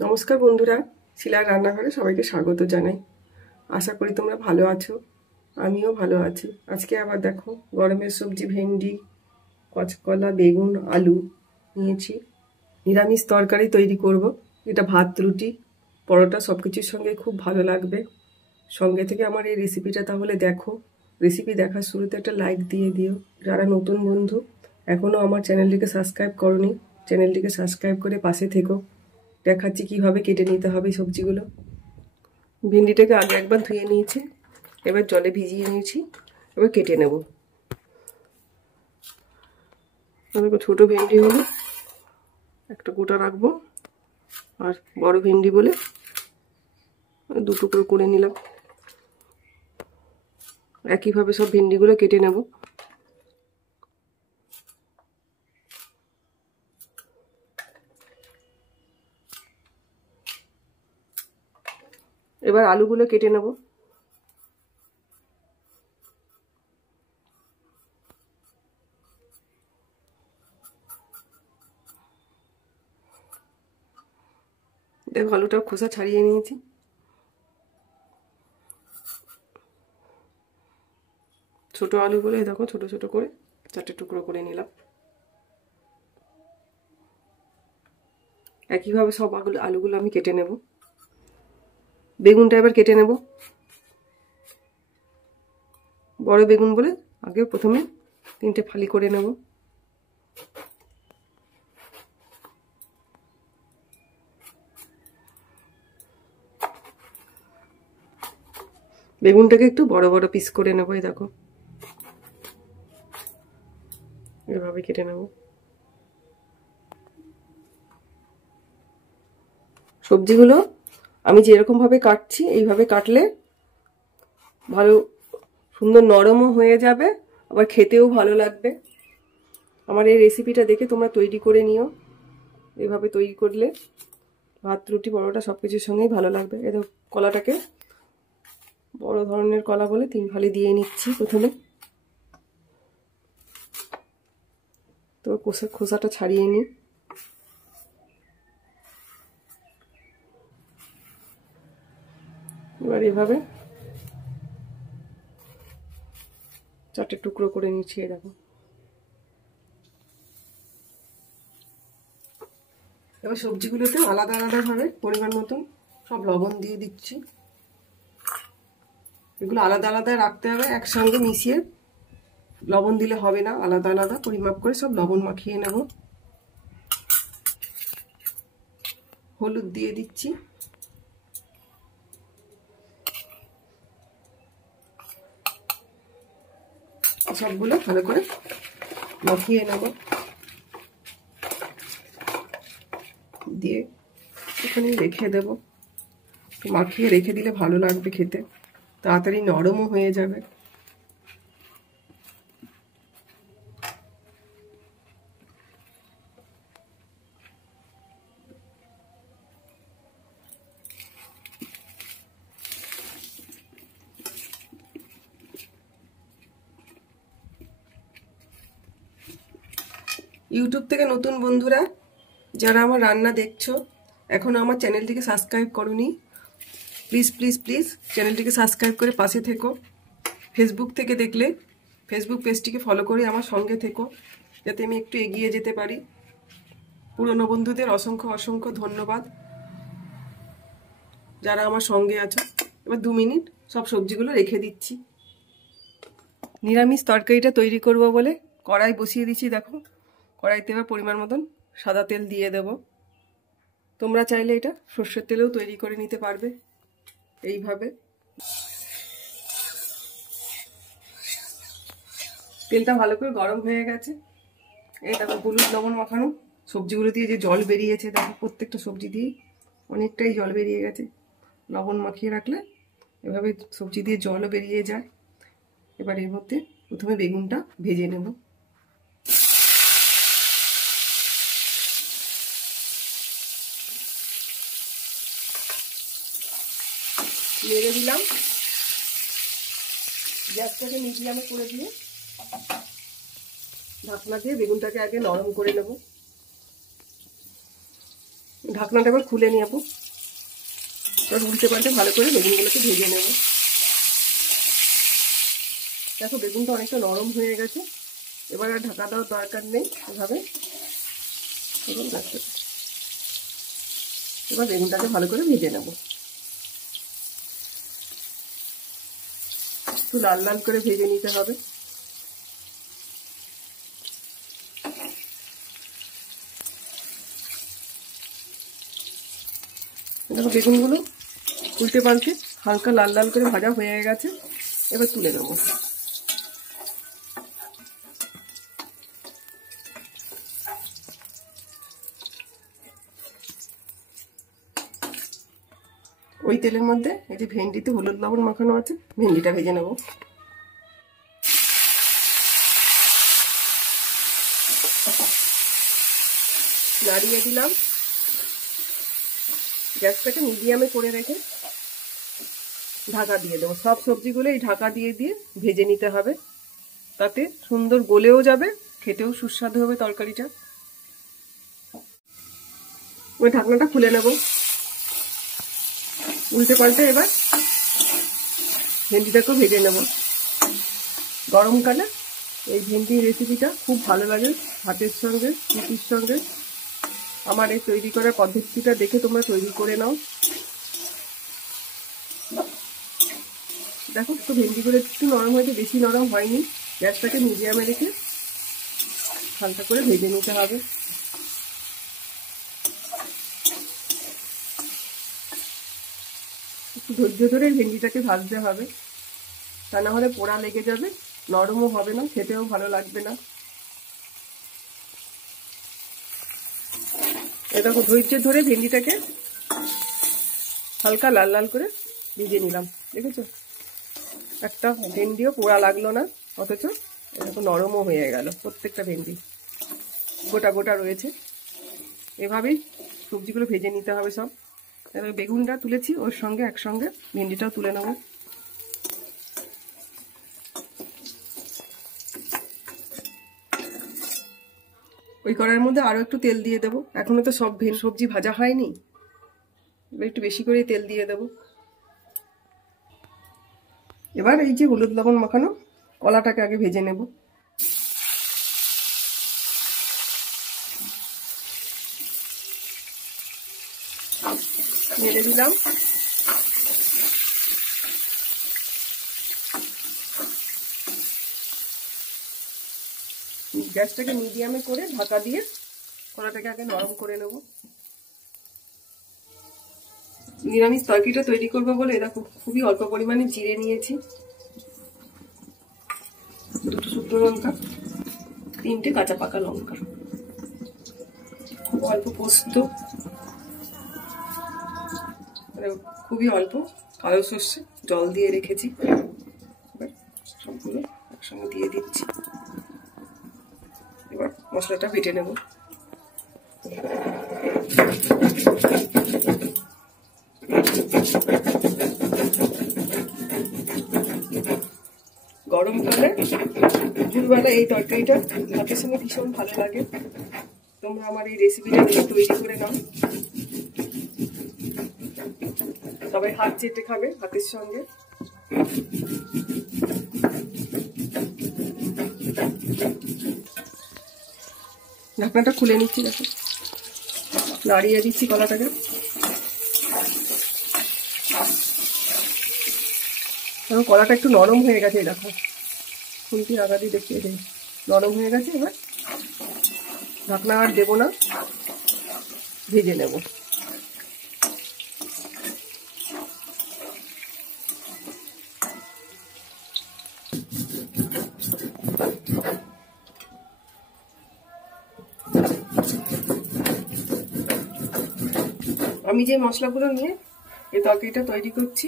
নমস্কার বন্ধুরা, শিলার রান্নাঘরে সবাইকে স্বাগত জানাই। আশা করি তোমরা ভালো আছো, আমিও ভালো আছি। আজকে আবার দেখো গরমের সবজি ভেন্ডি, কাঁচকলা, বেগুন, আলু নিয়েছি। নিরামিষ তরকারি তৈরি করব। এটা ভাত, রুটি, পরোটা সব কিছুর সঙ্গে খুব ভালো লাগবে। সঙ্গে থেকে আমার এই রেসিপিটা তাহলে দেখো। রেসিপি দেখার শুরুতে একটা লাইক দিয়ে দিও। যারা নতুন বন্ধু এখনও আমার চ্যানেলটিকে সাবস্ক্রাইব করোনি, চ্যানেলটিকে সাবস্ক্রাইব করে পাশে থেকো। দেখাচ্ছি কিভাবে কেটে নিতে হবে সবজিগুলো। ভেন্ডিটাকে আগে একবার ধুয়ে নিয়েছি, এবার জলে ভিজিয়ে নিয়েছি, এবার কেটে নেব। ছোট ভেন্ডি হলে একটা গোটা রাখবো, আর বড় ভেন্ডি বলে দু টুকরো করে নিলাম। একইভাবে সব ভেন্ডিগুলো কেটে নেব। এবার আলুগুলো কেটে নেব। দেখো আলুটা খোসা ছাড়িয়ে নিয়েছি। ছোট আলুগুলো দেখো ছোট ছোট করে 4টে টুকরো করে নিলাম। একইভাবে সব আলুগুলো আমি কেটে নেব। বেগুনটা এবার কেটে নেব। বড় বেগুন বলে আগে প্রথমে 3টে ফালি করে নেব। বেগুনটাকে একটু বড় বড় পিস করে নেব। এই দেখো এভাবে কেটে নেব। সবজিগুলো আমি যেরকম ভাবে কাটছি এইভাবে কাটলে ভালো সুন্দর নরমও হয়ে যাবে, আবার খেতেও ভালো লাগবে। আমার এই রেসিপিটা দেখে তোমরা তৈরি করে নিও। এইভাবে তৈরি করলে ভাত, রুটি, পরোটা সব কিছুর সঙ্গেই ভালো লাগবে। এই দেখো কলাটাকে বড় ধরনের কলা বলে 3 ফালি দিয়ে নিচ্ছি প্রথমে। তো খোসাটা ছাড়িয়ে নিই। এবার এভাবে 4টে টুকরো করে নিচ্ছি। এই দেখো এবার সবজিগুলোতে আলাদা আলাদা ভাবে পরিমাণ মতন সব লবণ দিয়ে দিচ্ছি। এগুলো আলাদা আলাদা রাখতে হবে, একসঙ্গে মিশিয়ে লবণ দিলে হবে না। আলাদা আলাদা পরিমাপ করে সব লবণ মাখিয়ে নেব। হলুদ দিয়ে দিচ্ছি। সবগুলো ভালো করে মাখিয়ে নেব। দিয়ে এখানে রেখে দেব। মাখিয়ে রেখে দিলে ভালো লাগবে খেতে, তাড়াতাড়ি নরমও হয়ে যাবে। ইউটিউব থেকে নতুন বন্ধুরা যারা আমার রান্না দেখছো, এখনো আমার চ্যানেলটিকে সাবস্ক্রাইব করোনি, প্লিজ প্লিজ প্লিজ চ্যানেলটিকে সাবস্ক্রাইব করে পাশে থেকো। ফেসবুক থেকে দেখলে ফেসবুক পেজটিকে ফলো করে আমার সঙ্গে থেকো, যাতে আমি একটু এগিয়ে যেতে পারি। পুরনো বন্ধুদের অসংখ্য অসংখ্য ধন্যবাদ যারা আমার সঙ্গে আছো। এবার 2 মিনিট সব সবজিগুলো রেখে দিচ্ছি। নিরামিষ তরকারিটা তৈরি করব বলে কড়াই বসিয়ে দিচ্ছি। দেখো কড়াইতে এবার পরিমাণ মতন সাদা তেল দিয়ে দেব। তোমরা চাইলে এটা সর্ষের তেলেও তৈরি করে নিতে পারবে। এইভাবে তেলটা ভালো করে গরম হয়ে গেছে। এই দেখো হলুদ লবণ মাখানো সবজিগুলো দিয়ে যে জল বেরিয়েছে, দেখো প্রত্যেকটা সবজি দিয়ে অনেকটাই জল বেরিয়ে গেছে। লবণ মাখিয়ে রাখলে এভাবে সবজি দিয়ে জলও বেরিয়ে যায়। এবার এর মধ্যে প্রথমে বেগুনটা ভেজে নেব। নেড়ে দিলাম, গ্যাসটাকে মিডিয়ামে করে দিয়ে ঢাকনা দিয়ে বেগুনটাকে আগে নরম করে নেব। ঢাকনাটা এবার খুলে নেবো, এবার উল্টে পাল্টে ভালো করে বেগুনগুলোকে ভেজে নেব। দেখো বেগুনটা অনেকটা নরম হয়ে গেছে, এবার আর ঢাকা দেওয়ার দরকার নেই। এভাবে এবার বেগুনটাকে ভালো করে ভেজে নেব, একটু লাল লাল করে ভেজে নিতে হবে। দেখো বেগুনগুলো উল্টে পাল্টে হালকা লাল লাল করে ভাজা হয়ে গেছে, এবার তুলে নেব। ওই তেলের মধ্যে এই যে ভেন্ডিতে হলুদ লবণ মাখানো আছে, ভেন্ডিটা ভেজে নেব। নাড়িয়ে দিলাম, গ্যাসটাকে মিডিয়ামে করে রেখে ঢাকা দিয়ে দেবো। সব সবজিগুলো এই ঢাকা দিয়ে দিয়ে ভেজে নিতে হবে, তাতে সুন্দর গলেও যাবে, খেতেও সুস্বাদু হবে তরকারিটা। ওই ঢাকনাটা খুলে নেব, উল্টে পাল্টে এবার ভেন্ডিটাকেও ভেজে নেব। গরমকালে এই ভেন্ডি রেসিপিটা খুব ভালো লাগে ভাতের সঙ্গে, রুটির সঙ্গে। আমার এই তৈরি করার পদ্ধতিটা দেখে তোমরা তৈরি করে নাও। দেখো তো ভেন্ডিগুলো একটু নরম হয়েছে, বেশি নরম হয়নি। গ্যাসটাকে মিডিয়ামে রেখে হালকা করে ভেজে নিতে হবে। একটু ধৈর্য ধরে ভেন্ডিটাকে ভাজতে হবে, তা না হলে পোড়া লেগে যাবে, নরমও হবে না, খেতেও ভালো লাগবে না। দেখো ধৈর্য ধরে ভেন্ডিটাকে হালকা লাল লাল করে ভেজে নিলাম। দেখেছো, একটা ভেন্ডিও পোড়া লাগলো না, অথচ এরকম নরমও হয়ে গেল। প্রত্যেকটা ভেন্ডি গোটা গোটা রয়েছে। এভাবেই সবজিগুলো ভেজে নিতে হবে সব। এবার বেগুনটা তুলেছি, ওর সঙ্গে একসঙ্গে ভেন্ডিটাও তুলে নেব। ওই কড়াইয়ের মধ্যে আরো একটু তেল দিয়ে দেবো, এখনো তো সব সবজি ভাজা হয়নি, এবার একটু বেশি করে তেল দিয়ে দেবো। এবার এই যে হলুদ লবণ মাখানো কলাটাকে আগে ভেজে নেব। নেড়ে দিলাম, গ্যাসটাকে মিডিয়ামে করে ঢাকা দিয়ে কলাটাকে আগে নরম করে নেব। নিরামিষ তরকারিটা তৈরি করবো বলে দেখো খুবই অল্প পরিমাণে জিরে নিয়েছি, দুটো শুকনো লঙ্কা, 3টে কাঁচা পাকা লঙ্কা, খুব অল্প পোস্ত, খুবই অল্প কালো সর্ষে জল দিয়ে রেখেছি। এবার সবগুলো একসঙ্গে দিয়ে দিচ্ছি। এবার মশলাটা বেটে নেব। গরমকালে দুপুরবেলা এই তরকারিটা ভাতের সঙ্গে ভীষণ ভালো লাগে। তোমরা আমার এই রেসিপিটা দেখে তৈরি করে নাও, সবাই হাত চেটে খাবে ভাতের সঙ্গে। ঢাকনাটা খুলে নিচ্ছি, দেখো নাড়িয়ে দিচ্ছি কলাটাকে। কলাটা একটু নরম হয়ে গেছে, দেখো খুন্তির আগা দিয়ে দেখিয়ে দেয় নরম হয়ে গেছে। এবার ঢাকনা আর দেবো না, ভেজে নেব। আমি যে মশলাগুলো নিয়ে এই তরকারিটা তৈরি করছি,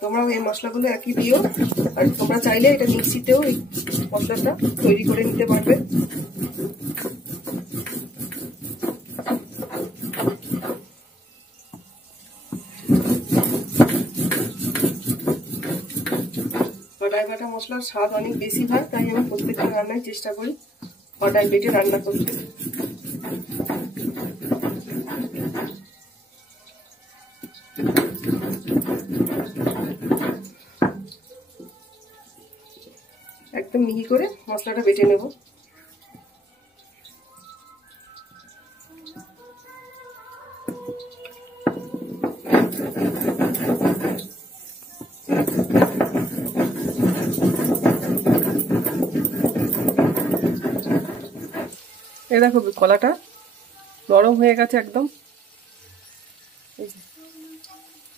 তোমরাও এই মশলাগুলো একই দিও। আর তোমরা চাইলে এটা মিক্সিতেও এই মশলাটা তৈরি করে নিতে পারবে। কড়াই বাটা মশলার স্বাদ অনেক বেশি হয়, তাই আমি প্রত্যেকটা রান্নায় চেষ্টা করি কড়াই বেটে রান্না করতে। একদম মিহি করে মশলাটা বেটে নেব। এই দেখো কলাটা নরম হয়ে গেছে একদম,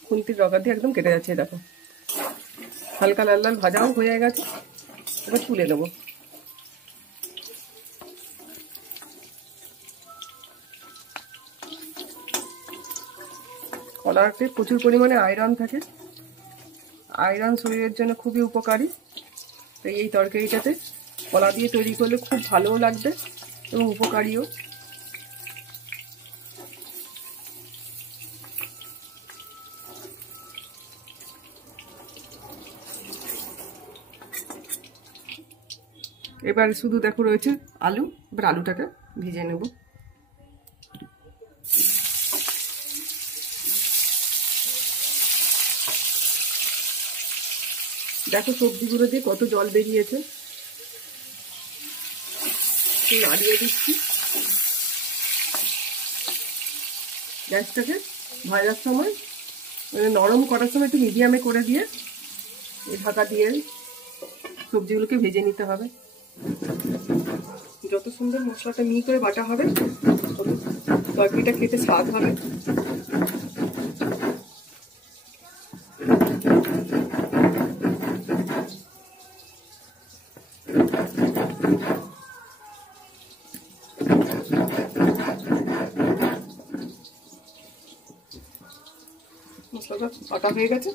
খুন্তির রগা দিয়ে একদম কেটে যাচ্ছে। দেখো হালকা লাল লাল ভাজাও হয়ে গেছে, এবার তুলে নেবো। কলাতে প্রচুর পরিমাণে আয়রন থাকে, আয়রন শরীরের জন্য খুবই উপকারী। তাই এই তরকারিটাতে কলা দিয়ে তৈরি করলে খুব ভালোও লাগবে এবং উপকারীও। এবার শুধু দেখো রয়েছে আলু, এবার আলুটাকে ভিজে নেব। দেখো সবজিগুলো দিয়ে কত জল বেরিয়েছে। নাড়িয়ে দিচ্ছি। গ্যাসটাকে ভাজার সময় মানে নরম করার সময় একটু মিডিয়ামে করে দিয়ে এই ঢাকা দিয়ে সবজিগুলোকে ভেজে নিতে হবে। যত সুন্দর মশলাটা মিহি করে বাটা হবে তরকারিটা খেতে স্বাদ হবে। মশলাটা বাটা হয়ে গেছে,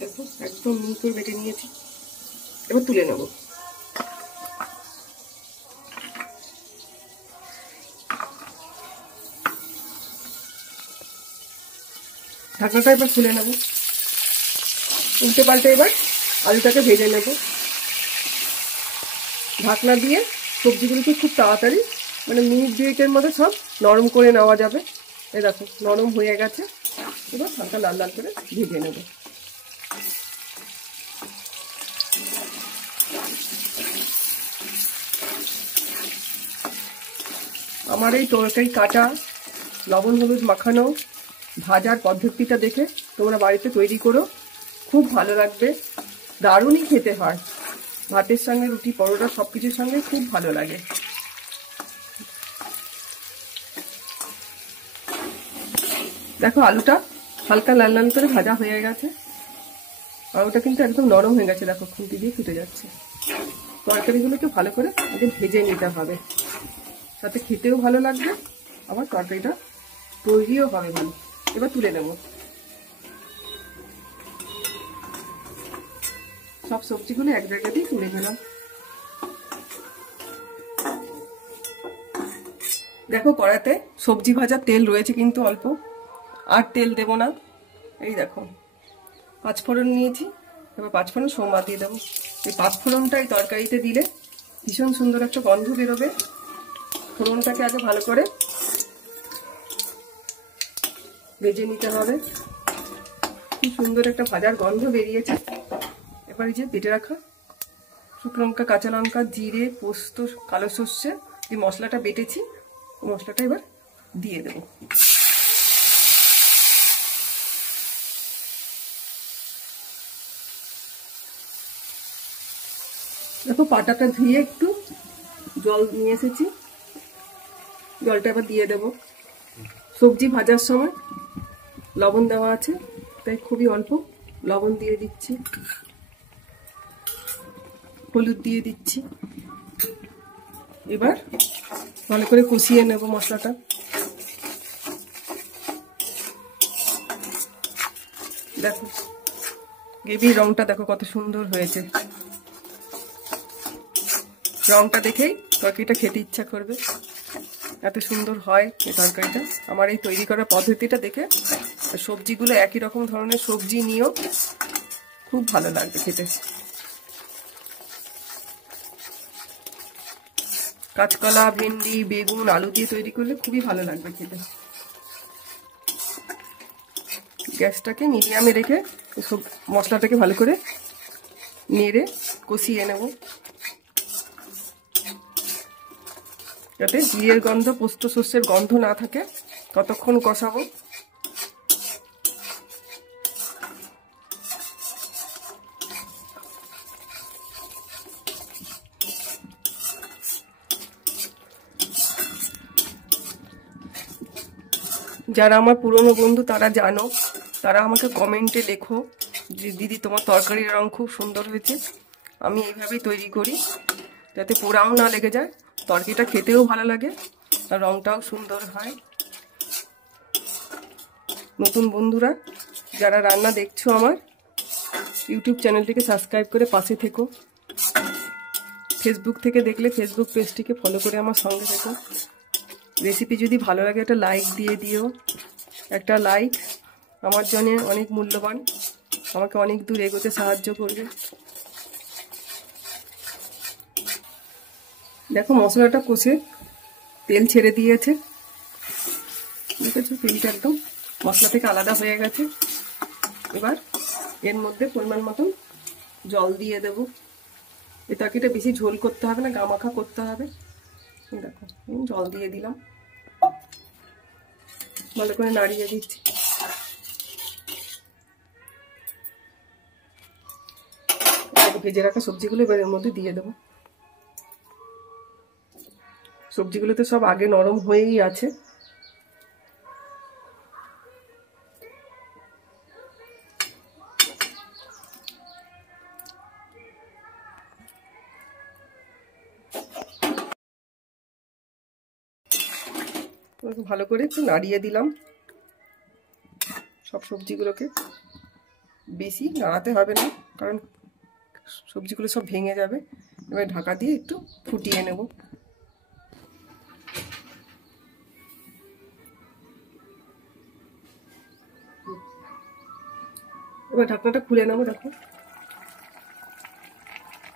দেখো একদম মিহি করে বেটে নিয়েছি। এবার তুলে নেব। ঢাকনাটা এবার খুলে নেব। উল্টে পাল্টে এবার আলুটাকে ভেজে নেব। ঢাকনা দিয়ে সবজিগুলোকে খুব তাড়াতাড়ি মানে মিনিট দুয়েকের মধ্যে সব নরম করে নেওয়া যাবে। এই দেখো নরম হয়ে গেছে, এবার হালকা লাল লাল করে ভেজে নেব। আমার এই তরকারি কাটা, লবণ হলুদ মাখানো, ভাজার পদ্ধতিটা দেখে তোমরা বাড়িতে তৈরি করো, খুব ভালো লাগবে। দারুণই খেতে হয়, ভাতের সঙ্গে রুটি পরোটা সব কিছুর সঙ্গে খুব ভালো লাগে। দেখো আলুটা হালকা লাল লাল করে ভাজা হয়ে গেছে। আলুটা কিন্তু একদম নরম হয়ে গেছে, দেখো খুন্তি দিয়ে ফুটে যাচ্ছে। তরকারিগুলোকে ভালো করে আগে ভেজে নিতে হবে, তাতে খেতেও ভালো লাগবে, আবার তরকারিটা তৈরিও হবে ভালো। এবার তুলে নেব। সব সবজিগুলো এক জায়গাতেই তুলে নিলাম। দেখো কড়াতে সবজি ভাজার তেল রয়েছে কিন্তু অল্প, আর তেল দেব না। এই দেখো পাঁচফোড়ন নিয়েছি, এবার পাঁচফোড়ন সোমবার দিয়ে দেবো। এই পাঁচফোড়নটা এই তরকারিতে দিলে ভীষণ সুন্দর একটা গন্ধ বেরোবে। ফোড়নটাকে আগে ভালো করে ভেজে নিতে হবে। খুব সুন্দর একটা ভাজার গন্ধ বেরিয়েছে। এবার এই যে বেটে রাখা শুকনো লঙ্কা, কাঁচা লঙ্কা, জিরে, পোস্ত, কালো সর্ষে যে মশলাটা বেটেছি ওই মশলাটা এবার দিয়ে দেব। দেখো পাটাটা ধুয়ে একটু জল নিয়ে এসেছি, জলটা এবার দিয়ে দেব। সবজি ভাজার সময় লবণ দেওয়া আছে, তাই খুবই অল্প লবণ দিয়ে দিচ্ছি, হলুদ দিয়ে দিচ্ছি। এবার ভালো করে কষিয়ে নেব মশলাটা। দেখো গ্রেভির রংটা দেখো কত সুন্দর হয়েছে। রংটা দেখেই তরকারিটা খেতে ইচ্ছা করবে, এত সুন্দর হয় এই তরকারিটা। আমার এই তৈরি করার পদ্ধতিটা দেখে সবজিগুলো একই রকম ধরনের সবজি নিয়েও খুব ভালো লাগবে খেতে। কাঁচকলা, ভেন্ডি, বেগুন, আলু দিয়ে তৈরি করলে খুবই ভালো লাগবে খেতে। গ্যাসটাকে মিডিয়ামে রেখে সব মশলাটাকে ভালো করে নেড়ে কষিয়ে নেব, যাতে জিরের গন্ধ, পোস্ত শস্যের গন্ধ না থাকে ততক্ষণ কষাবো। যারা আমার পুরনো বন্ধু তারা জানো, তারা আমাকে কমেন্টে লেখো যে দিদি তোমার তরকারির রং খুব সুন্দর হয়েছে। আমি এইভাবেই তৈরি করি, যাতে পোড়াও না লেগে যায়, তরকারিটা খেতেও ভালো লাগে আর রংটাও সুন্দর হয়। নতুন বন্ধুরা যারা রান্না দেখছো, আমার ইউটিউব চ্যানেলটিকে সাবস্ক্রাইব করে পাশে থেকো। ফেসবুক থেকে দেখলে ফেসবুক পেজটিকে ফলো করে আমার সঙ্গে থেকো। রেসিপি যদি ভালো লাগে একটা লাইক দিয়ে দিও। একটা লাইক আমার জন্য অনেক মূল্যবান, আমাকে অনেক দূর এগোতে সাহায্য করবে। দেখো মশলাটা কষে তেল ছেড়ে দিয়েছে, দেখেছো তেলটা একদম মশলা থেকে আলাদা হয়ে গেছে। এবার এর মধ্যে পরিমাণ মতন জল দিয়ে দেব। এই তরকারিটা বেশি ঝোল করতে হবে না, গামাখা করতে হবে। দেখো জল দিয়ে দিলাম, ভালো করে নাড়িয়ে দিচ্ছি। ভেজে রাখা সবজিগুলো এবার এর মধ্যে দিয়ে দেবো। সবজিগুলো তো সব আগে নরম হয়েই আছে। ভালো করে একটু নাড়িয়ে দিলাম সব সবজিগুলোকে। বেশি নাড়াতে হবে না, কারণ সবজিগুলো সব ভেঙে যাবে। এবার ঢাকা দিয়ে একটু ফুটিয়ে নেব। এবার ঢাকনাটা খুলে নেবো। দেখো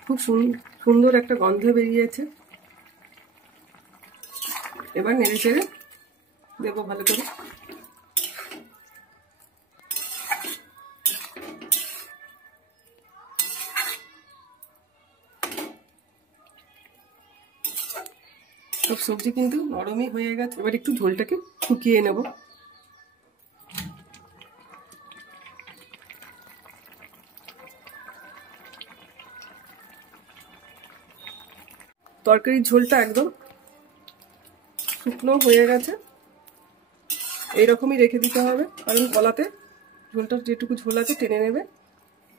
খুব সুন্দর একটা গন্ধ বেরিয়েছে। এবার নেড়ে চেড়ে দেবো ভালো করে। সব সবজি কিন্তু নরমই হয়ে গেছে। এবার একটু ঝোলটাকে শুকিয়ে নেব। তরকারির ঝোলটা একদম শুকনো হয়ে গেছে, এইরকমই রেখে দিতে হবে, কারণ কলাতে ঝোলটা যেটুকু ঝোল আছে টেনে নেবে।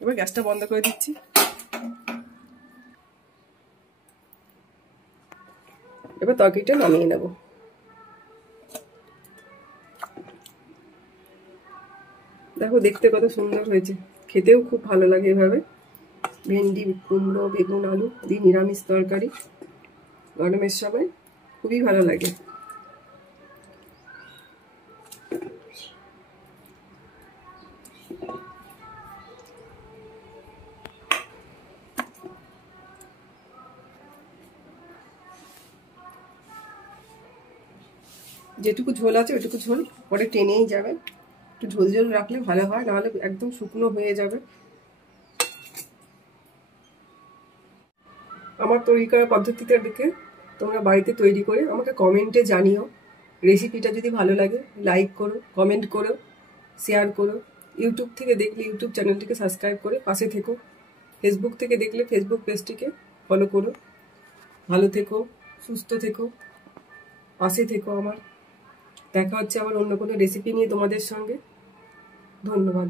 এবার গ্যাসটা বন্ধ করে দিচ্ছি। এবার তরকারিটা নামিয়ে নেব। দেখো দেখতে কত সুন্দর হয়েছে, খেতেও খুব ভালো লাগে এভাবে। ভেন্ডি, কুমড়ো, বেগুন, আলু দিয়ে নিরামিষ তরকারি গরমের সময় খুবই ভালো লাগে। যেটুকু ঝোল আছে ওইটুকু ঝোল পরে টেনেই যাবে। একটু ঝোল ঝোল রাখলে ভালো হয়, নাহলে একদম শুকনো হয়ে যাবে। আমার তৈরি করার পদ্ধতিটা দেখে তোমরা বাড়িতে তৈরি করে আমাকে কমেন্টে জানিও। রেসিপিটা যদি ভালো লাগে লাইক করো, কমেন্ট করো, শেয়ার করো। ইউটিউব থেকে দেখলে ইউটিউব চ্যানেলটিকে সাবস্ক্রাইব করে পাশে থেকো। ফেসবুক থেকে দেখলে ফেসবুক পেজটিকে ফলো করো। ভালো থেকো, সুস্থ থেকো, পাশে থেকো আমার। দেখা হচ্ছে আবার অন্য কোনো রেসিপি নিয়ে তোমাদের সঙ্গে। ধন্যবাদ।